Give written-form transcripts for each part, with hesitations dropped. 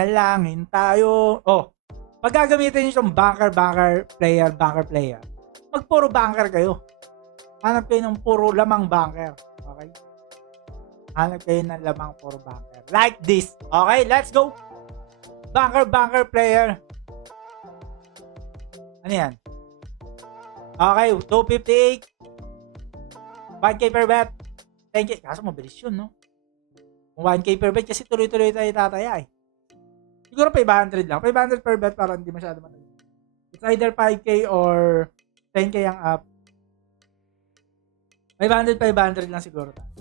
manalangin tayo. Oh, pag gagamitin nyo itong banker player, mag puro banker kayo. Hanap kayo ng puro lamang banker. Okay? Hanap kayo ng lamang puro banker. Like this. Okay, let's go. Banker player. Ano yan? Okay, 258. 1K per bet. 10K. Kaso mabilis yun, no? 1K per bet kasi tuloy-tuloy tayo tataya eh. Siguro 500 lang. 500 per bet para hindi masyado matagal. It's either 5K or 10K ang up. 500 lang siguro tayo.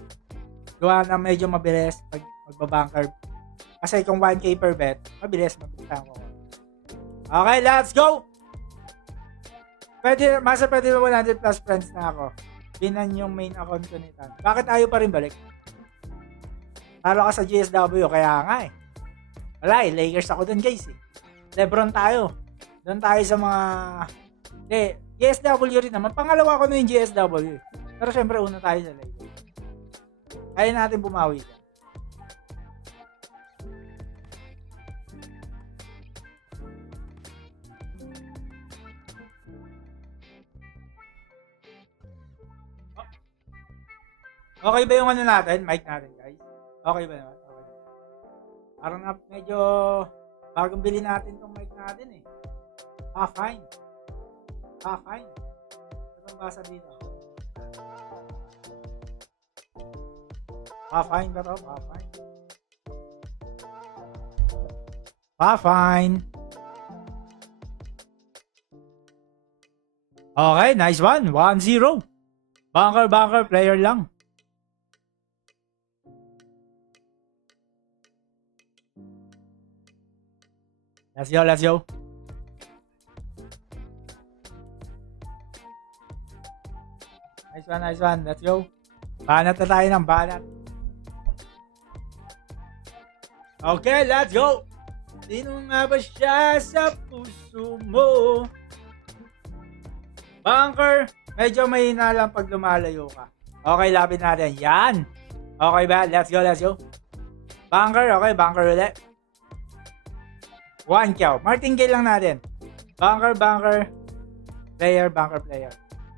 Gawa na medyo mabilis pag magbabanker. Kasi kung 1K per bet, mabilis ako. Okay, let's go! Pwede ba 100 plus friends na ako? Binan yung main account ko nito. Bakit ayaw pa rin balik? Talo ka sa GSW, kaya nga eh. Wala eh, Lakers ako dun guys eh. Lebron tayo. Doon tayo sa mga... GSW rin naman. Pangalawa ko na yung GSW. Pero syempre una tayo sa Lakers. Kaya natin bumawi ka. Okay ba yung ano natin? Mic natin guys. Okay ba naman? Okay. Parang medyo bagong bili natin tong mic natin eh. Fine. Fine. Anong basa dito? Fine ba to? Fine. Fine. Okay, nice one. 1-0. Banker player lang. Let's go. Nice one. Let's go. Banat na tayo ng banat. Okay, let's go. Sino nga ba siya sa puso mo? Banker, medyo mahina lang pag lumalayo ka. Okay, lapit natin. Yan. Okay ba? Let's go. Banker, okay. Banker ulit. 1K. Martingale lang natin. Banker, player.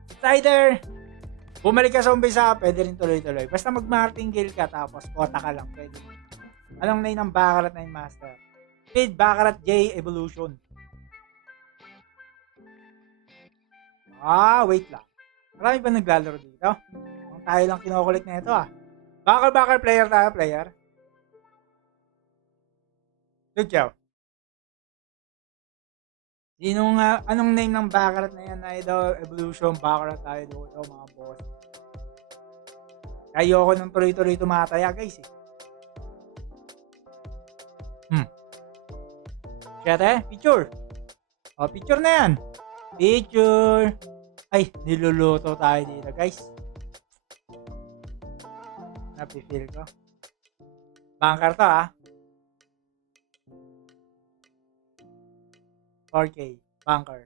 It's either bumalik ka sa umpisa, pwede rin tuloy-tuloy. Basta mag-martingale ka, tapos kota ka lang. Pwede. Anong name ng Baccarat na yung master? Speed Baccarat J Evolution. Wait lang. Marami ba naglalaro dito? Kung tayo lang kinukulit na ito Banker, player tayo, player. Good job. Anong name ng Baccarat na yan? Idol, Evolution, Baccarat tayo doon, mga boss. Ayoko nang tuloy-tuloy tumataya, guys eh. Siyete, picture. Picture na yan. Picture. Ay, niluluto tayo dito, guys. Napifeel ko. Banker to 4K. Banker.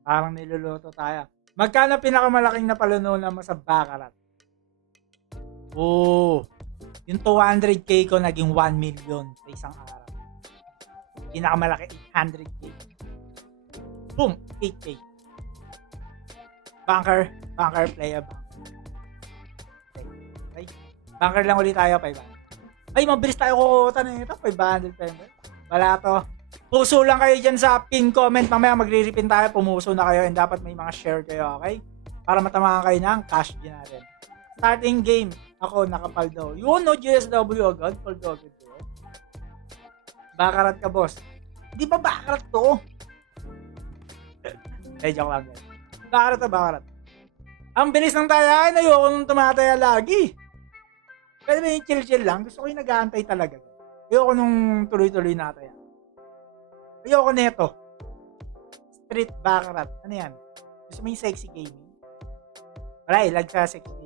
Parang niluluto tayo. Magkano pinakamalaking napalununan mo sa Baccarat? Yung 200K ko naging 1 million sa isang araw. Pinakamalaki 800K. Boom! 8K. Banker, player, banker. Okay. Banker lang ulit tayo, 500. Ay, mabilis tayo kukuta na ito. 500 pesos. Wala to. Puso lang kayo dyan sa pin comment. Mamaya magre-repin tayo. Pumuso na kayo and dapat may mga share kayo, okay? Para matamaan kayo ng cash din natin. Starting game. Ako, nakapaldo. Yun, no, GSW agad. Paldo agad yun. Baccarat ka, boss. Di ba Baccarat to? Joke lang yan. Baccarat. Ang bilis ng tayahan. Ayoko nung tumataya lagi. Pwede ba yung chill-chill lang? Gusto ko yung nag-aantay talaga. Ayoko nung tuloy-tuloy na taya. Ayoko neto. Street Baccarat. Ano yan? Gusto mo yung sexy gaming? Wala lag sa sexy gaming.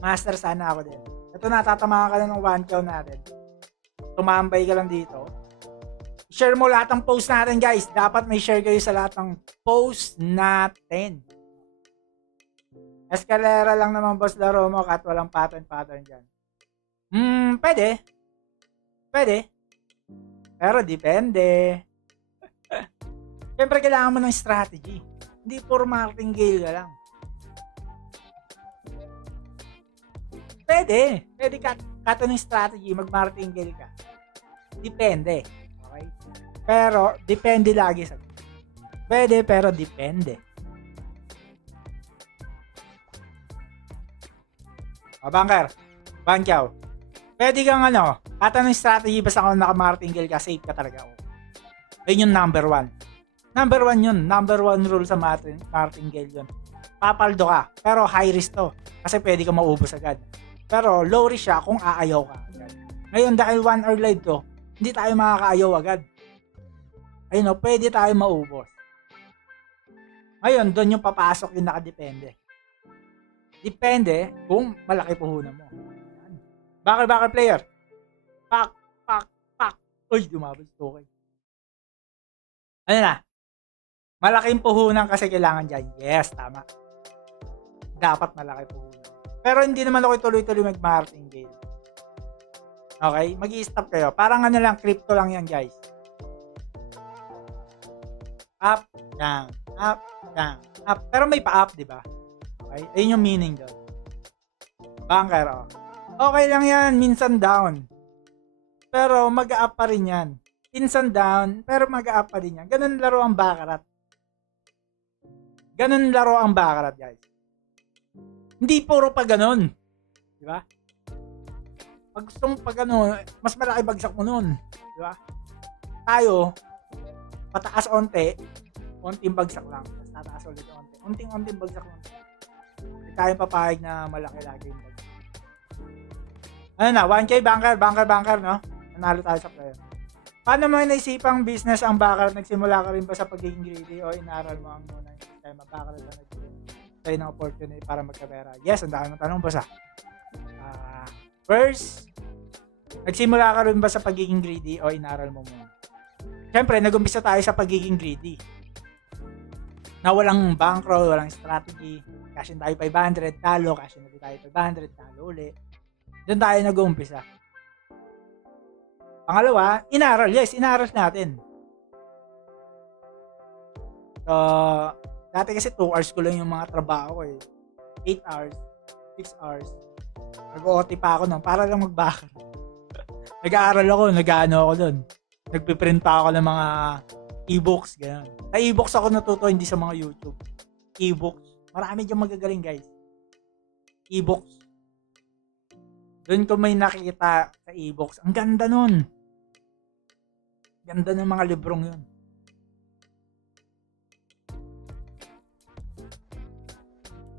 Master sana ako din. Ito natatamahan ka na ng 1 count natin. Tumambay ka lang dito. Share mo lahat ng post natin, guys. Dapat may share kayo sa lahat ng post natin. Escalera lang naman, boss, laro mo kahit walang pattern dyan. Pwede. Pero depende. Siyempre, kailangan mo ng strategy. Hindi puro martingale ka lang. Pwede. Pwede ka ng strategy, mag-martingale ka. Depende. Okay? Pero, depende lagi sa... Pwede, pero depende. O, banker. Bankyaw. Pwede kang kata ng strategy, basta kung naka-martingale ka, safe ka talaga. Ayun yung number 1. Number 1 yun. Number 1 rule sa martingale yun. Papaldo ka. Pero high risk to. Kasi pwede ka maubos agad. Pero low risk siya kung aayaw ka agad. Ngayon, dahil 1 hour live to, hindi tayo makakaayaw agad. Ayun pwede tayo maubos. Ngayon, doon yung papasok yung nakadepende. Depende kung malaki puhunan mo. Bakal player. Pak. Uy, dumabas. Okay. Ano na? Malaking puhunan kasi kailangan dyan. Yes, tama. Dapat malaki puhunan. Pero hindi naman ako tuloy-tuloy mag-martingale. Okay? Mag-i-stop kayo. Parang lang, crypto lang yan, guys. Up, down, up, down, up. Pero may pa-up, di ba? Okay? Ayun yung meaning doon. Banker, okay lang yan, minsan down. Pero mag-up pa rin yan. Minsan down, pero mag-up pa rin yan. Ganun laro ang bakarat. Ganun laro ang bakarat, guys. Hindi puro pa ganun. Di ba? Pag gusto mo pa ganun, mas malaki bagsak mo nun. Di ba? Tayo, pataas onte, onting bagsak lang. Tapos tataas ulit onte. Unting-unting bagsak lang. Hindi tayo papayag na malaki lagi yung bagsak. Ano na, 1K banker, no? Nanalo tayo sa player. Paano mo naisipang business ang bakal? Nagsimula ka rin ba sa pagiging greedy o inaral mo ang muna yung time ang bakal na tayo ng opportunity para magkapera? Yes, ang dami ng tanong, boss. First, nagsimula ka rin ba sa pagiging greedy o inaral mo muna? Siyempre, nag-umpisa tayo sa pagiging greedy. Na walang bankroll, walang strategy. Cash in tayo 500, talo. Cash in tayo 500, talo ulit. Doon tayo nag-umpisa. Pangalawa, inaral. Yes, inaral natin. So, dati kasi 2 hours ko lang yung mga trabaho ko eh. 8 hours, 6 hours. Nag-OT pa ako nun para lang magbakal. Nag-aaral ako, nag-ano ako dun. Nagpiprint pa ako ng mga e-books, gano'n. Sa e-books ako natuto, hindi sa mga YouTube. E-books. Marami dyan magagaling, guys. E-books. Doon ko may nakita sa e-books. Ang ganda nun. Ganda ng mga librong yun.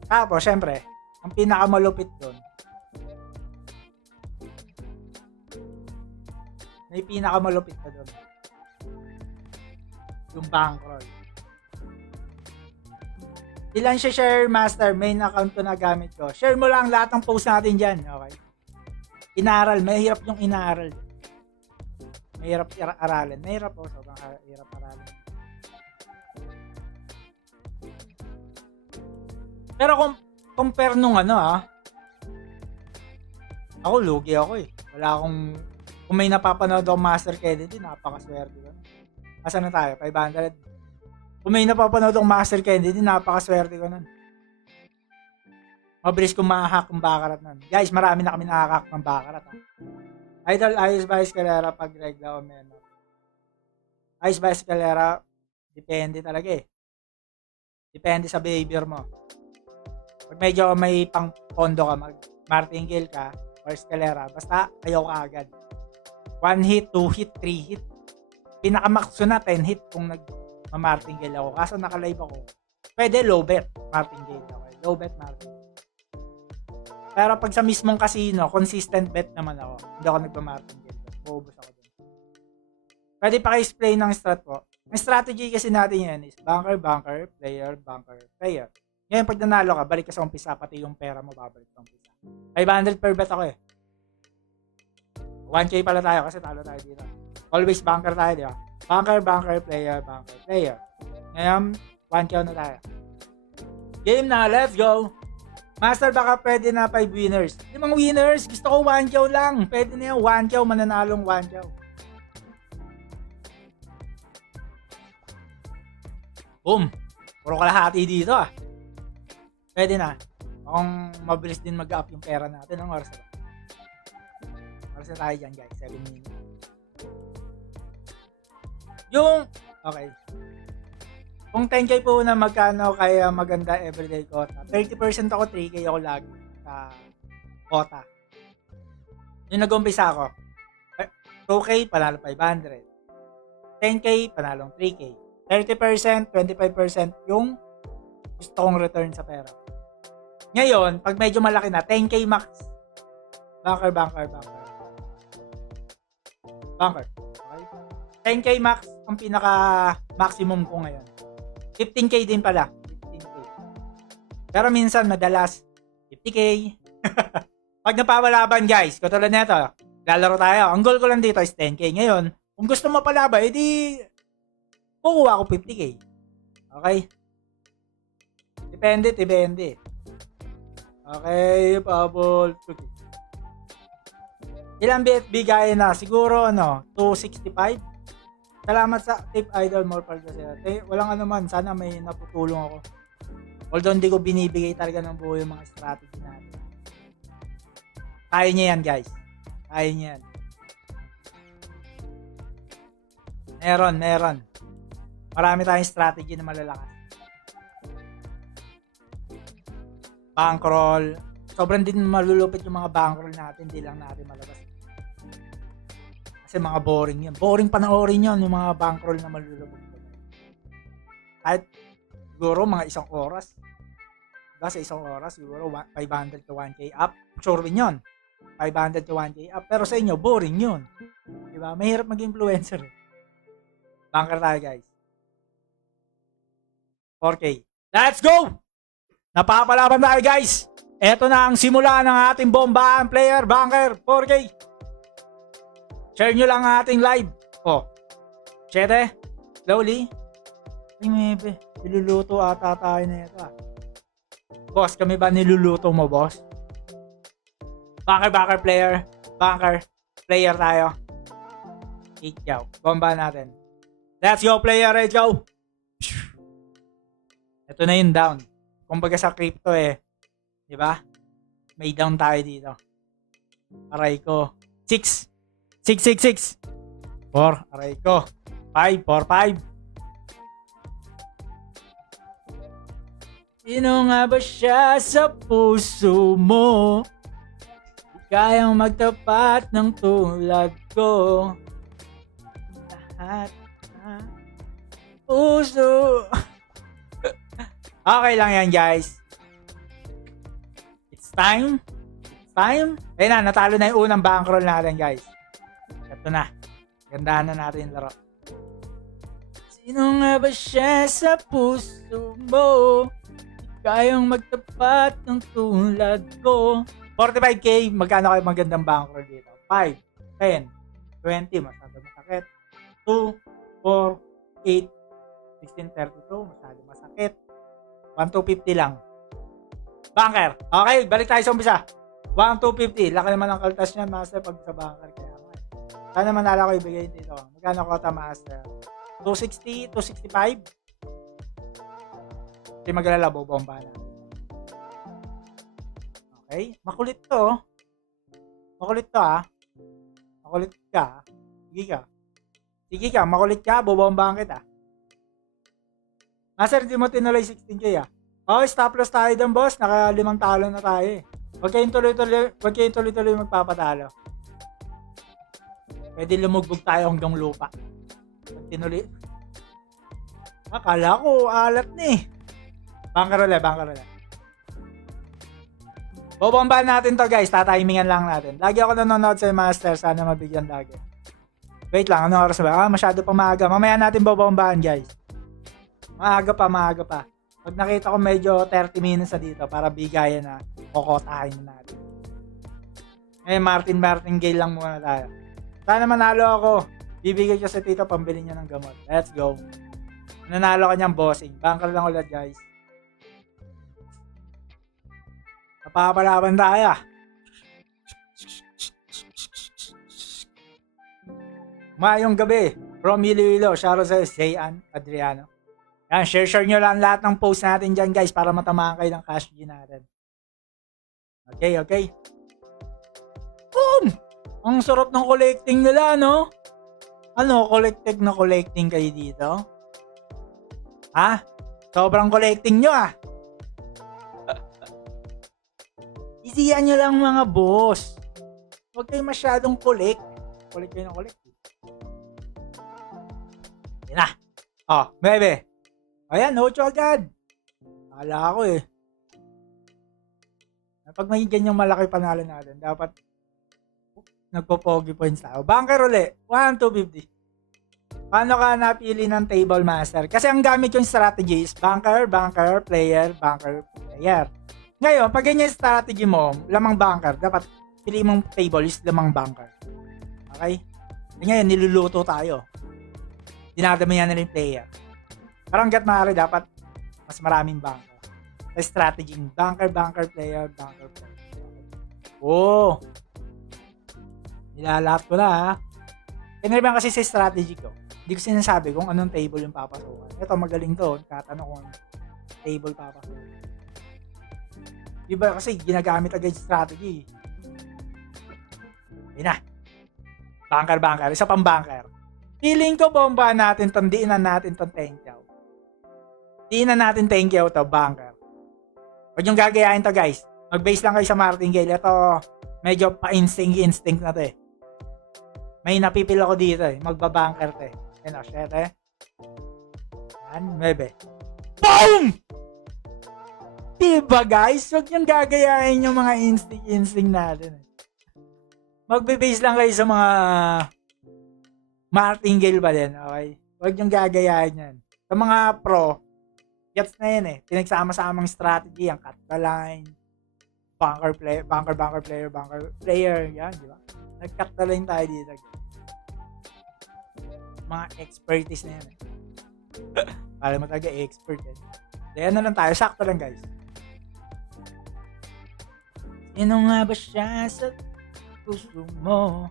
Tapos, syempre, ang pinakamalupit doon, may pinakamalupit na doon. Yung bankroll. Ilan siya share master, main account ko na gamit ko. Share mo lang lahat ng post natin dyan. Okay? Inaral. Mahirap yung inaral. Mahirap aralin. Mahirap po. Sobrang hirap aralin. Pero kung compare nung ako lugi ako eh. Wala akong, kung may napapanood ako Master Kennedy, napakaswerte ko. Asan na tayo? 500. Kung may napapanood ako Master Kennedy, napakaswerte ko nun. Mabilis kong ma-hack ng bakarat nun. Guys, marami na kami nakaka-hack ng bakarat. Idol Ice Vice Calera pag regla o meno. Ice Vice Calera, depende talaga eh. Depende sa behavior mo. Pag medyo may pang pondo ka, mag-martingale ka, or Scalera, basta ayaw ka agad. 1 hit, 2 hit, 3 hit. Pinakamakso na 10 hit kung nag-martingale ako. Kaso naka-live ako. Pwede low bet, martingale. Okay? Low bet, martingale. Pero pag sa mismong casino, consistent bet naman ako. Hindi ako nagpa-martingale. Uubos ako dun. Pwede pa-explain ng strat ko. Ang strategy kasi natin yan is banker, player, player. Ngayon, pag nanalo ka, balik ka sa umpisa, pati yung pera mo, babalik sa umpisa. 500 per bet ako eh. 1K pala tayo kasi talo tayo dito. Always banker tayo, di ba? Banker, player. Ngayon, 1K na tayo. Game na, let's go! Master, baka pwede na 5 winners. 5 winners, gusto ko 1K lang. Pwede na yan, 1K, mananalong 1K. Boom. Puro kalahati dito ah. Pwede na. Kung mabilis din mag-up yung pera natin. Ang oras na ba? Oras na tayo dyan guys. 7 minutes. Okay. Kung 10k po na magkano kaya maganda everyday quota. 30% ako, 3k ako lagi sa quota. Yung nag-umpisa ako. 2k, panalo 500. 10k, panalong 3k. 30%, 25% yung gusto kong return sa pera. Ngayon, pag medyo malaki na, 10k max. Banker. Okay? 10k max ang pinaka maximum ko ngayon. 15k din pala. 15k. Pero minsan, madalas, 50k. Pag napapalaban guys, katulad nito, lalaro tayo. Ang goal ko lang dito is 10k. Ngayon, kung gusto mo palaban, edi kukuha ko 50k. Okay? Depende. Okay, Pabol. Ilang bigay na? Siguro, 265. Salamat sa Tip Idol more para sa walang ano man, sana may naputulong ako. Although hindi ko binibigay talaga ng buo yung mga strategy natin. Kaya niya yan, guys. Kaya niya yan. Meron. Marami tayong strategy na malalakas. Bankroll. Sobrang din malulupit yung mga bankroll natin. Hindi lang natin malabas. Kasi mga boring yan. Boring panoorin yan yung mga bankroll na malulupit. Kahit siguro mga isang oras. Diba sa isang oras siguro 500 to 1k up. Sure win yun. 500 to 1k up. Pero sa inyo, boring yun. Diba? Mahirap mag-influencer. Banker tayo guys. 4k. Let's go! Napapalaban tayo guys. Ito na ang simula ng ating bombaan player banker 4k. Share nyo lang ang ating live. Share. Slowly. Ay maybe. Niluluto ata tayo na ito ah. Boss, kami ba niluluto mo boss? Banker player. Banker player tayo. Ikaw. Bomba natin. Let's go player. Let's go. Ito na yung down. Kumbaga sa crypto di ba? May down tayo dito. Aray ko. 6. 4. Aray ko. 5. 4. 5. Sino nga ba siya sa puso mo? Di kayang magtapat ng tulad ko. Lahat na puso. Okay lang yan guys. It's time. Ayun na, natalo na yung unang bankroll natin guys. Ito na. Gandahan na natin yung laro. Sino nga ba siya sa puso mo? Kayang magtapat ng tulad ko. 45k, magkano kayo magandang bankroll dito? 5, 10, 20, masyado masakit. 2, 4, 8, 16, 32, masyado masakit. 1,250 lang. Banker. Okay, balik tayo sa umpisa. 1,250. Laki naman ang kaltas niyan, master, pag sa banker. Kaya sana manala ko ibigay dito. Magkano kota, master? 260, 265. Hindi magalala, bobomba na. Okay. Makulit to. Makulit ka. Sige ka, makulit ka, bobombahan kita. Master, hindi mo tinuloy 16k stop loss tayo dun, boss. Naka 5 talo na tayo Huwag kayong tuloy-tuloy magpapatalo. Pwede lumugbog tayo hanggang lupa. Pag tinuloy. Akala ko, alat na Banker ulit. Bobombahan natin to guys. Tatimingan lang natin. Lagi ako nanonood sa master. Sana mabigyan lagi. Wait lang, ano oras ba? Masyado pa maaga. Mamaya natin bobombahan guys. Maaga pa. Pag nakita ko medyo 30 minutes na dito para bigayan na, kokotahin na natin. Martin Gale lang muna tayo. Sana manalo ako. Bibigay ko sa tito, pambili niya ng gamot. Let's go. Nanalo ka niyang bossing. Banker lang ulit guys. Napapalaban tayo Mayong gabi. From Iloilo. Shoutout sa Jayan Adriano. Yan, share nyo lang lahat ng post natin dyan guys para matamaan kayo ng cash G natin. Okay. Boom! Ang sarap ng collecting nila, no? Ano, collecting kayo dito? Ha? Sobrang collecting nyo, ah. Easyan nyo lang mga boss. Huwag kayo masyadong collect. Collect kayo ng collect. Yan na. Oh, bebe. Ayan, 8 agad. Akala ko eh. Pag may ganyang malaki panalo natin, dapat nagpo-pogi points tayo. Banker uli, 1, 250. Paano ka napili ng table master? Kasi ang gamit yung strategy is banker, player. Ngayon, pag ganyan yung strategy mo, lamang banker, dapat pili mong table is lamang banker. Okay? Ngayon, niluluto tayo. Dinadamihan na rin player. Parang hanggat maaari, dapat mas maraming banker. Sa strategy, banker, player. Oh! Nilalahat ko na, ha? Pinariban kasi sa strategy ko. Hindi ko sinasabi kung anong table yung papasukan. Ito, magaling to. Tatanong kung anong table papasukan. Diba kasi ginagamit agad yung strategy. Yun na. Banker. Isa pang banker. Feeling ko bomba natin tong diinan natin tong Tenkyaw. Diinan natin Tenkyaw to, banker. Huwag yung gagayahin to guys. Mag-base lang kayo sa martingale. Ito, medyo pa-instinct na to eh. May napipil ako dito eh. Magbabanker to eh. Yan o, shit eh. Yan, maybe. Boom! Diba guys? Huwag yung gagayahin yung mga instinct natin eh. Magbe-base lang kayo sa mga martingale ba din, okay? Huwag yung gagayahin yan. Sa mga pro, gets na yan eh. Pinagsama-samang strategy, ang cut the line, banker player, yan, di ba? Nag-cut the line tayo dito. Mga expertise na yan eh. Kala mo talaga expert eh. Kaya na lang tayo, sakto lang guys. Sino nga ba siya sa puso mo?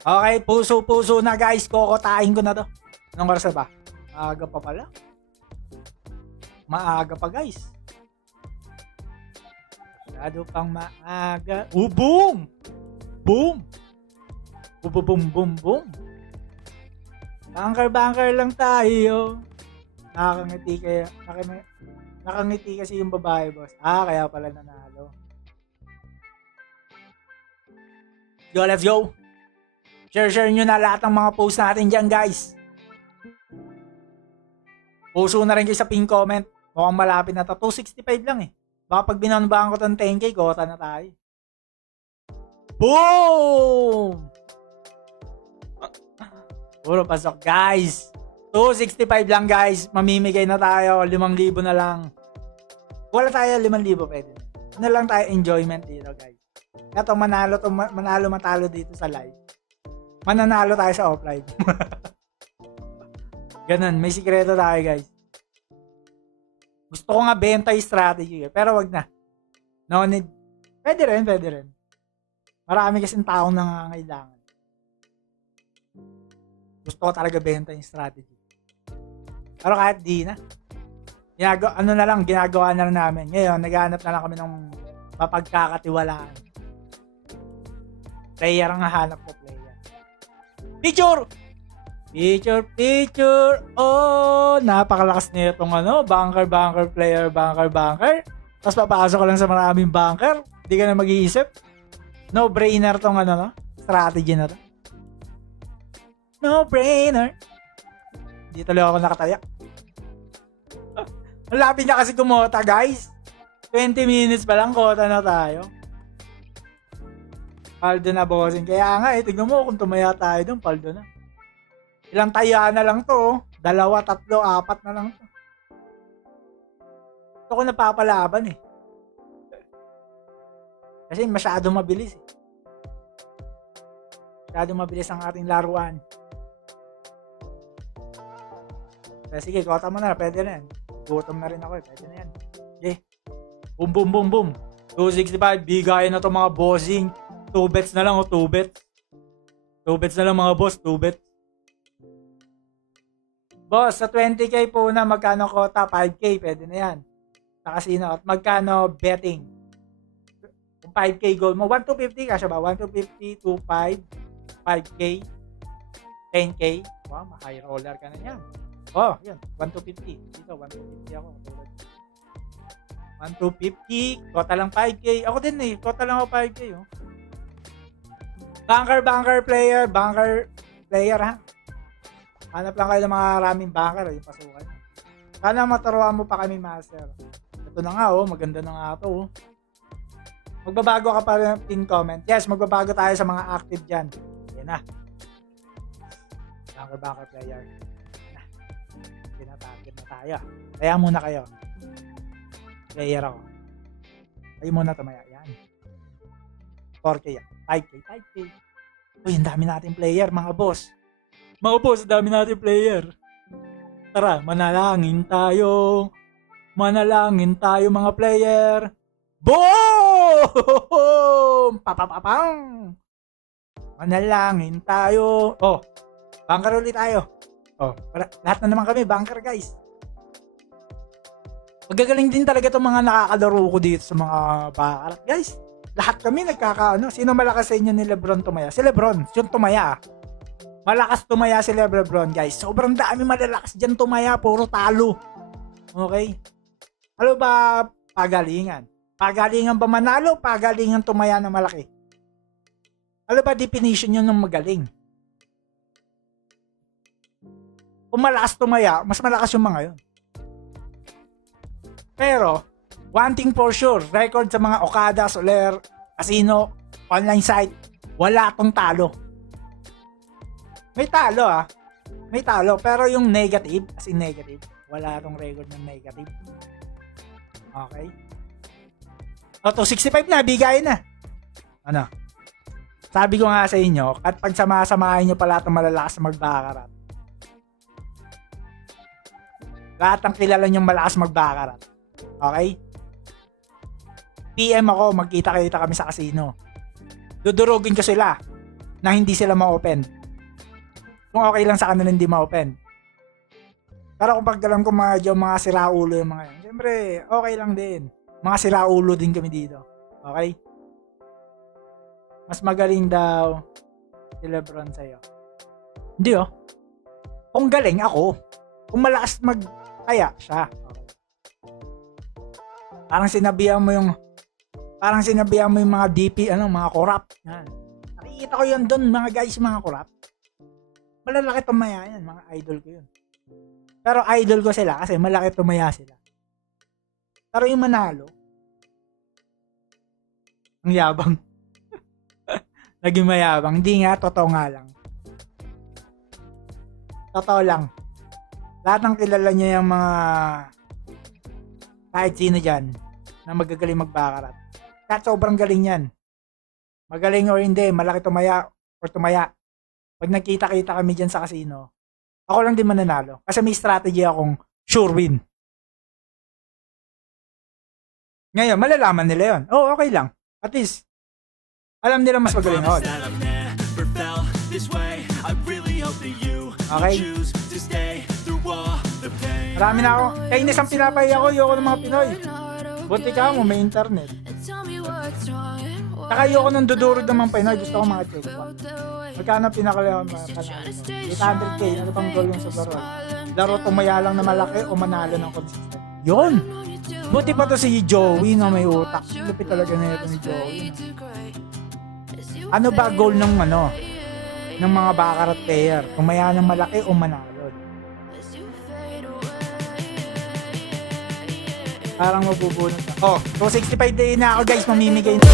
Okay, puso na guys. Kokotain ko na to. Anong oras na ba? Maaga pa pala. Maaga pa guys. Masyado pang maaga. Boom! Boom! Boom! Banker lang tayo. Nakangiti kasi yung babae, boss. Kaya pala nanalo. Let's go! Share nyo na lahat ng mga post natin dyan, guys. Puso na rin kayo sa pin comment. Mukhang malapit na to. 265 lang eh. Baka pag binanbahan ko itong 10k, gota na tayo. Boom! Puro pasok, guys. 265 lang, guys. Mamimigay na tayo. 5,000 na lang. Wala tayo 5,000, pwede. Ano lang tayo enjoyment dito, guys. Ito, manalo matalo dito sa live. Mananalo tayo sa offline. Ganun, may sikreto tayo, guys. Gusto ko nga benta yung strategy, pero wag na. No need. Pwede rin. Marami kasing taong nangangailangan. Gusto ko talaga benta yung strategy. Pero kahit di na. Ginagawa na lang namin. Ngayon, naghahanap na lang kami ng mapagkakatiwalaan. Player ang hahanap ko, player. Picture! Oh, napakalakas nito banker, player. Tapos papasok ko lang sa maraming banker. Hindi ka na mag-iisip. No-brainer tong strategy na to. No-brainer. Hindi tuloy ako nakatayak. Ang lapit niya kasi kumota, guys. 20 minutes pa lang, kota na tayo. Paldo na, bossing. Kaya nga, tignan mo kung tumaya tayo doon, paldo na. Ilang taya na lang to, 2, 3, 4 na lang to. Ito ko napapalaban eh. Kasi masyado mabilis eh. Masyado mabilis ang ating laruan. Sige, kota mo na, pwede na yan. Gutom na rin ako eh, pwede na yan. Okay. Boom. 265, bigay na to mga bossing. 2 bets na lang 2 bets. 2 bets na lang mga boss, 2 bets. Boss, sa 20k po na magkano quota? 5k, pwede na yan. Sa casino. At magkano betting? Kung 5k goal mo, 1 to 50 kasya ba? 1 to 50, 2, 5, 5k, 10k. Wow, high roller ka na yan. Oh, yun. 1 to 50. Dito, 1 to 50 ako. 1 to 50. Quota lang 5k. Ako din eh. Quota lang ako 5k. Oh. Banker player. Banker player ha. Hanap lang kayo ng mga maraming banker. Yung pasukan. Sana maturuan mo pa kami, master. Ito na nga oh. Maganda na nga ito oh. Magbabago ka pa rin pin comment. Yes, magbabago tayo sa mga active dyan. Yan na. Banker player. Tinatarget na tayo. Kaya muna kayo. Player ako. Kayo muna tumaya. Yan. 4K yan. 5K. Uy, ang dami natin player, mga boss. Mga boss, dami natin player. Tara, manalangin tayo. Manalangin tayo, mga player. Boom! Papapapang! Manalangin tayo. Oh, banker ulit tayo. Oh, lahat na naman kami, banker guys. Magagaling din talaga itong mga nakakalaro ko dito sa mga bakarat. Guys, lahat kami nagkakaano. Sino malakas sa inyo ni Lebron tumaya? Si Lebron, yung tumaya. Malakas tumaya si Lebron, guys. Sobrang dami malalakas dyan tumaya. Puro talo. Okay? Ano ba pagalingan? Pagalingan ba manalo? Pagalingan tumaya na malaki? Ano ba definition nyo ng magaling? Kung malakas tumaya, mas malakas yung mga yun. Pero, one thing for sure, record sa mga Okada, Soler, casino, online site, wala tong talo. May talo May talo, pero yung negative, as in negative, wala tong record ng negative. Okay? O, 265 na, bigay na. Ano? Sabi ko nga sa inyo, at pag sama-samahin nyo pala itong malalakas na magbakarat. Lahat ng kilala nyong malakas magbakarat. Okay? PM ako, magkita-kita kami sa casino. Dudurugin ko sila na hindi sila ma-open. Kung okay lang sa kanila hindi ma-open. Pero kung pag alam ko mga siraulo yung mga yan, siyempre, okay lang din. Mga siraulo din kami dito. Okay? Mas magaling daw si Lebron sa'yo. Hindi oh. Kung galing ako, kung malakas magkaya siya. Okay. Parang sinabihan mo yung mga DP, mga corrupt. Yan. Nakikita ko yun doon, mga guys, mga corrupt. Malalaki tumaya yan, mga idol ko yun. Pero idol ko sila kasi malaki tumaya sila. Pero yung manalo, ang yabang. Naging mayabang. Hindi nga, totoo nga lang. Totoo lang. Lahat ng kilala niya yung mga kahit sino dyan na magagaling magbakarat. Lahat sobrang galing yan. Magaling or hindi, malaki tumaya or tumaya. Pag nagkita-kita kami dyan sa casino, ako lang din mananalo. Kasi may strategy akong sure win. Ngayon, malalaman nila yun. Oh, okay lang. At least, alam nila mas magaling ako. Okay? Marami na ako. Kainis ang pinapay ako. Ayoko ng mga Pinoy. Buti ka mo, may internet. Saka ayoko ng dudurog ng mga Pinoy. Gusto ko mga check. Magkano pinakalaman panalo? 800k. Ano bang goal yung sa laro? Laro tumaya lang na malaki o manalo ng consistent? Yun! Buti pa to si Joey na may utak. Lupit talaga na ito ni Joey. Ano ba goal ng ng mga baccarat player? Tumaya ng malaki o manalo? Parang mabubunod na. Oh, 265 day na ako guys, mamimigay na.